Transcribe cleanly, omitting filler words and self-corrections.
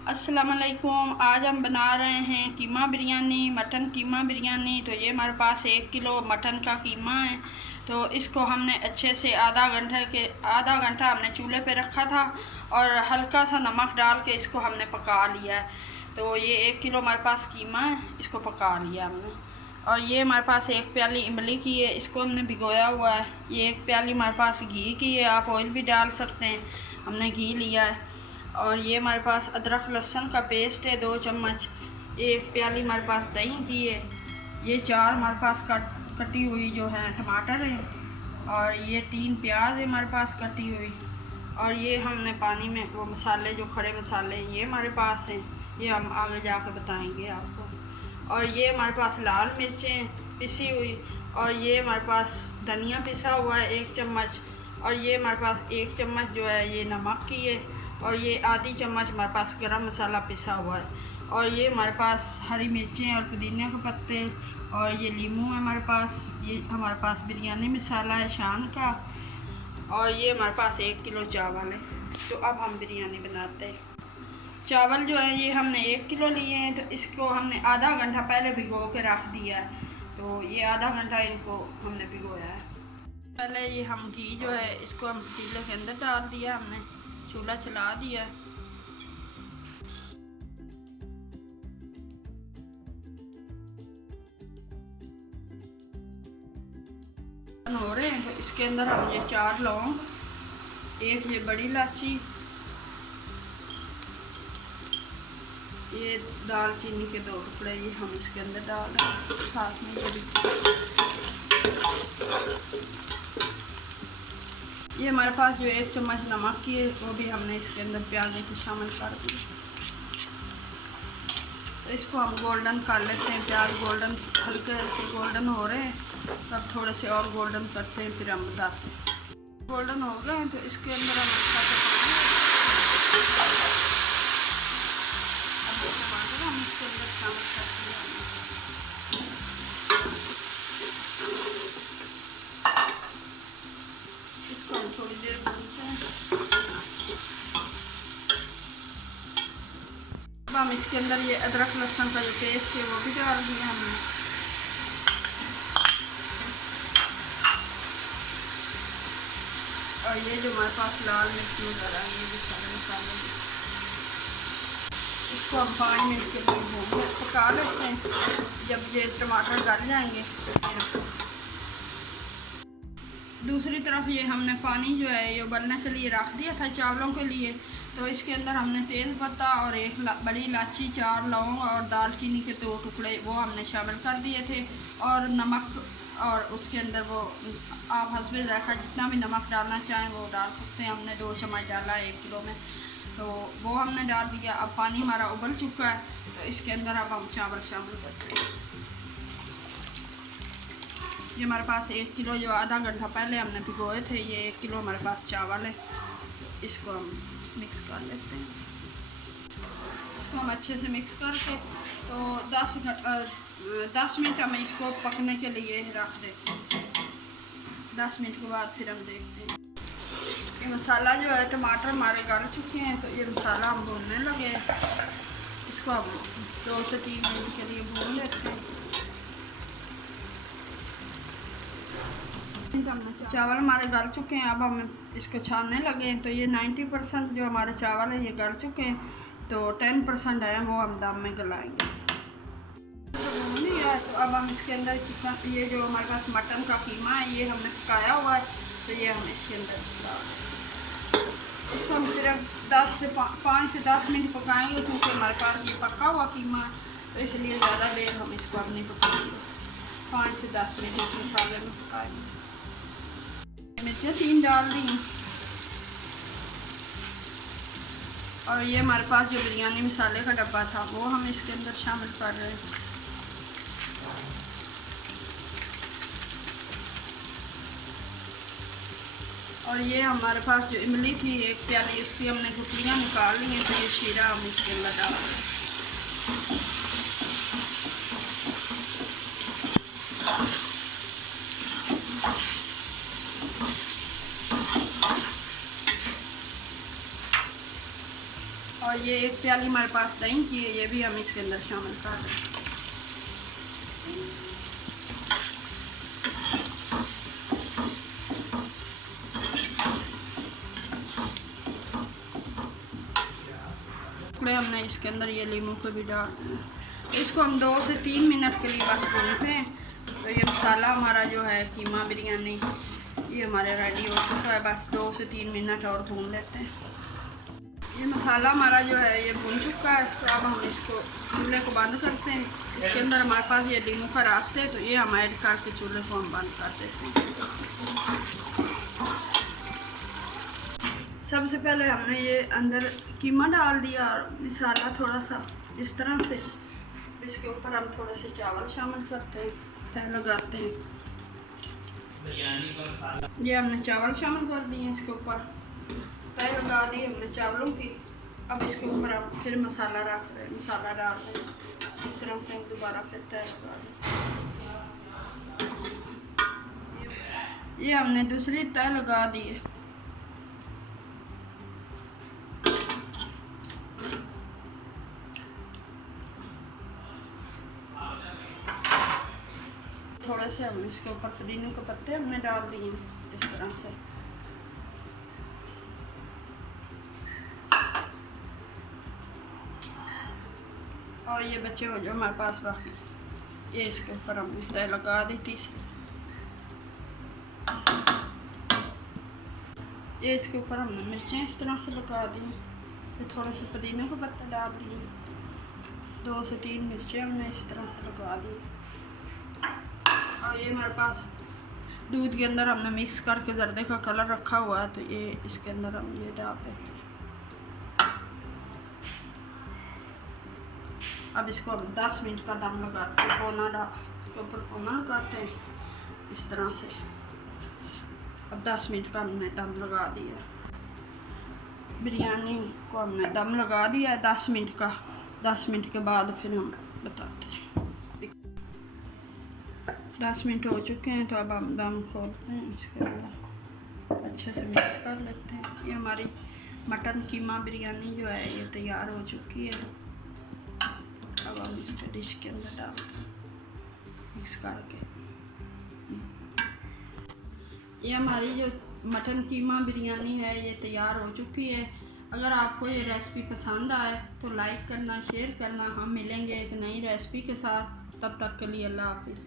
अस्सलामुअलैकुम। आज हम बना रहे हैं कीमा बिरयानी, मटन कीमा बिरयानी। तो ये हमारे पास 1 किलो मटन का कीमा है। तो इसको हमने अच्छे से आधा घंटा हमने चूल्हे पे रखा था और हल्का सा नमक डाल के इसको हमने पका लिया है। तो ये 1 किलो हमारे पास कीमा है, इसको पका लिया हमने। और ये हमारे पास 1 प्याली इमली की है, इसको हमने भिगोया हुआ है। ये 1 प्याली हमारे पास घी की है, आप ऑयल भी डाल सकते हैं, हमने घी लिया है। और ये हमारे पास अदरक लहसुन का पेस्ट है 2 चम्मच। 1 प्याली हमारे पास दही की है। ये 4 हमारे पास कटी हुई जो है टमाटर है। और ये 3 प्याज है हमारे पास कटी हुई। और ये हमने पानी में वो मसाले जो खड़े मसाले हैं ये हमारे पास हैं, ये हम आगे जाकर बताएंगे आपको। और ये हमारे पास लाल मिर्चें पिसी हुई। और ये हमारे पास धनिया पिसा हुआ है 1 चम्मच। और ये हमारे पास 1 चम्मच जो है ये नमक की है। और ये आधी चम्मच हमारे पास गरम मसाला पिसा हुआ है। और ये हमारे पास हरी मिर्चें और पुदीने के पत्ते। और ये लीमू है हमारे पास। ये हमारे पास बिरयानी मसाला है शान का। और ये हमारे पास 1 किलो चावल है। तो अब हम बिरयानी बनाते हैं। चावल जो है ये हमने 1 किलो लिए हैं, तो इसको हमने आधा घंटा पहले भिगो के रख दिया है। तो ये आधा घंटा इनको हमने भिगोया है। पहले ये हम घी जो है इसको हम पतीले के अंदर डाल दिया, हमने चूल्हा चला दिया। हो रहे हैं तो इसके अंदर हम ये 4 लौंग, 1 ये बड़ी इलायची, ये दालचीनी के 2 टुकड़े ये हम इसके अंदर डाल रहे हैं। साथ में ये हमारे पास जो 1 चम्मच नमक की है वो भी हमने इसके अंदर प्याज़ों को शामिल कर दी। तो इसको हम गोल्डन कर लेते हैं। प्याज गोल्डन हल्के हल्के गोल्डन हो रहे हैं, तब थोड़े से और गोल्डन करते हैं, फिर हम बताते हैं। गोल्डन हो गए हैं तो इसके अंदर हम टमाटर हम इसके अंदर शामिल करते हैं। इसको हम थोड़ी देर भूनते हैं। अब हम इसके अंदर ये अदरक लहसुन का जो पेस्ट है वो भी डाल दिया हमने। और ये जो हमारे पास लाल मिर्च वगैरह ये भी सारे मसाले, इसको हम 5 मिनट के लिए भून पका लेते हैं। जब ये टमाटर गल जाएंगे तो दूसरी तरफ ये हमने पानी जो है ये उबलने के लिए रख दिया था चावलों के लिए। तो इसके अंदर हमने तेज़ पत्ता और 1 बड़ी इलायची, 4 लौंग और दालचीनी के 2 टुकड़े वो हमने शामिल कर दिए थे। और नमक, और उसके अंदर वो आप हस्बे ज़ायक़ा जितना भी नमक डालना चाहें वो डाल सकते हैं। हमने 2 चम्मच डाला 1 किलो में, तो वो हमने डाल दिया। अब पानी हमारा उबल चुका है तो इसके अंदर अब हम चावल शामिल करते हैं। ये हमारे पास 1 किलो जो आधा घंटा पहले हमने भिगोए थे, ये 1 किलो हमारे पास चावल है। इसको हम मिक्स कर लेते हैं। इसको हम अच्छे से मिक्स करके तो 10 मिनट हम इसको पकने के लिए रख देते हैं। 10 मिनट के बाद फिर हम देखते हैं। ये मसाला जो है टमाटर हमारे गल चुके हैं, तो ये मसाला हम भूनने लगे हैं। इसको हम 2 से 3 मिनट के लिए भून लेते हैं। चावल हमारे गल चुके हैं, अब हम इसको छानने लगे हैं। तो ये 90% जो हमारे चावल है ये गल चुके हैं, तो 10% है वो हम दम में गलाएंगे। तो अब हम इसके अंदर चिकन, ये जो हमारे पास मटन का कीमा है ये हमने पकाया हुआ है, तो ये हम इसके अंदर डाल दें। इसको हम सिर्फ 5 से 10 मिनट पकाएंगे, क्योंकि हमारे पास ये पका हुआ कीमा है, तो इसलिए ज़्यादा देर हम इसको अब नहीं पकाएंगे। 5 से 10 मिनट इस मसाले में पकाएंगे। मिर्चें 3 डाल दी। और ये हमारे पास जो बिरयानी मसाले का डब्बा था वो हम इसके अंदर शामिल कर रहे हैं। और ये हमारे पास जो इमली थी 1 प्याली, उसकी हमने गुठलियाँ निकाल ली हैं, तो ये शीरा हम इसके अंदर डाल रहे हैं। और ये 1 प्याली हमारे पास दही की है, ये भी हम इसके अंदर शामिल कर दें। हमने इसके अंदर ये लीमू को भी डाल दिया। इसको हम 2 से 3 मिनट के लिए बस भूनते हैं। तो ये मसाला हमारा जो है कीमा बिरयानी ये हमारे रेडी हो चुका है। बस 2 से 3 मिनट और भून लेते हैं। ये मसाला हमारा जो है ये भून चुका है। तो अब हम इसको चूल्हे को बंद करते हैं। इसके अंदर हमारे पास ये लीमू का रस है, तो ये हम ऐड करके चूल्हे को हम बंद कर देते हैं। सबसे पहले हमने ये अंदर कीमा डाल दिया और मसाला थोड़ा सा इस तरह से। इसके ऊपर हम थोड़े से चावल शामिल करते हैं, तह लगाते हैं। ये हमने चावल शामिल कर दिए हैं इसके ऊपर, तह लगा दी हमने चावलों की। अब इसके ऊपर हम फिर मसाला रख रहे हैं, मसाला डाल रहे हैं। इस तरह से हम दोबारा फिर तह लगा दें। ये हमने दूसरी तह लगा दी है। थोड़े से हम इसके ऊपर पुदीने के पत्ते हमने डाल दिए इस तरह से। और ये बचे हुए जो हमारे पास बाकी, ये इसके ऊपर हमने तह लगा दी तीसरी। ये इसके ऊपर हमने मिर्चें इस तरह से लगा दी। फिर थोड़े से पुदीने के पत्ते डाल दिए। 2 से 3 मिर्चें हमने इस तरह से लगा दी। और ये हमारे पास दूध के अंदर हमने मिक्स करके जर्दे का कलर रखा हुआ है, तो ये इसके अंदर हम ये डाल देते हैं। अब इसको हम 10 मिनट का दम लगाते हैं। कोना डाल इसके ऊपर कोना लगाते हैं इस तरह से। अब 10 मिनट का हमने दम लगा दिया। बिरयानी को हमने दम लगा दिया है 10 मिनट का। 10 मिनट के बाद फिर हम बताते हैं। 10 मिनट हो चुके हैं, तो अब हम दम खोलते हैं। इसके बाद अच्छे से मिक्स कर लेते हैं। ये हमारी मटन कीमा बिरयानी जो है ये तैयार हो चुकी है। अब हम इसके डिश के अंदर डालते हैं मिक्स करके। ये हमारी जो मटन कीमा बिरयानी है ये तैयार हो चुकी है। अगर आपको ये रेसिपी पसंद आए तो लाइक करना, शेयर करना। हम मिलेंगे एक नई रेसिपी के साथ। तब तक के लिए अल्लाह हाफिज़।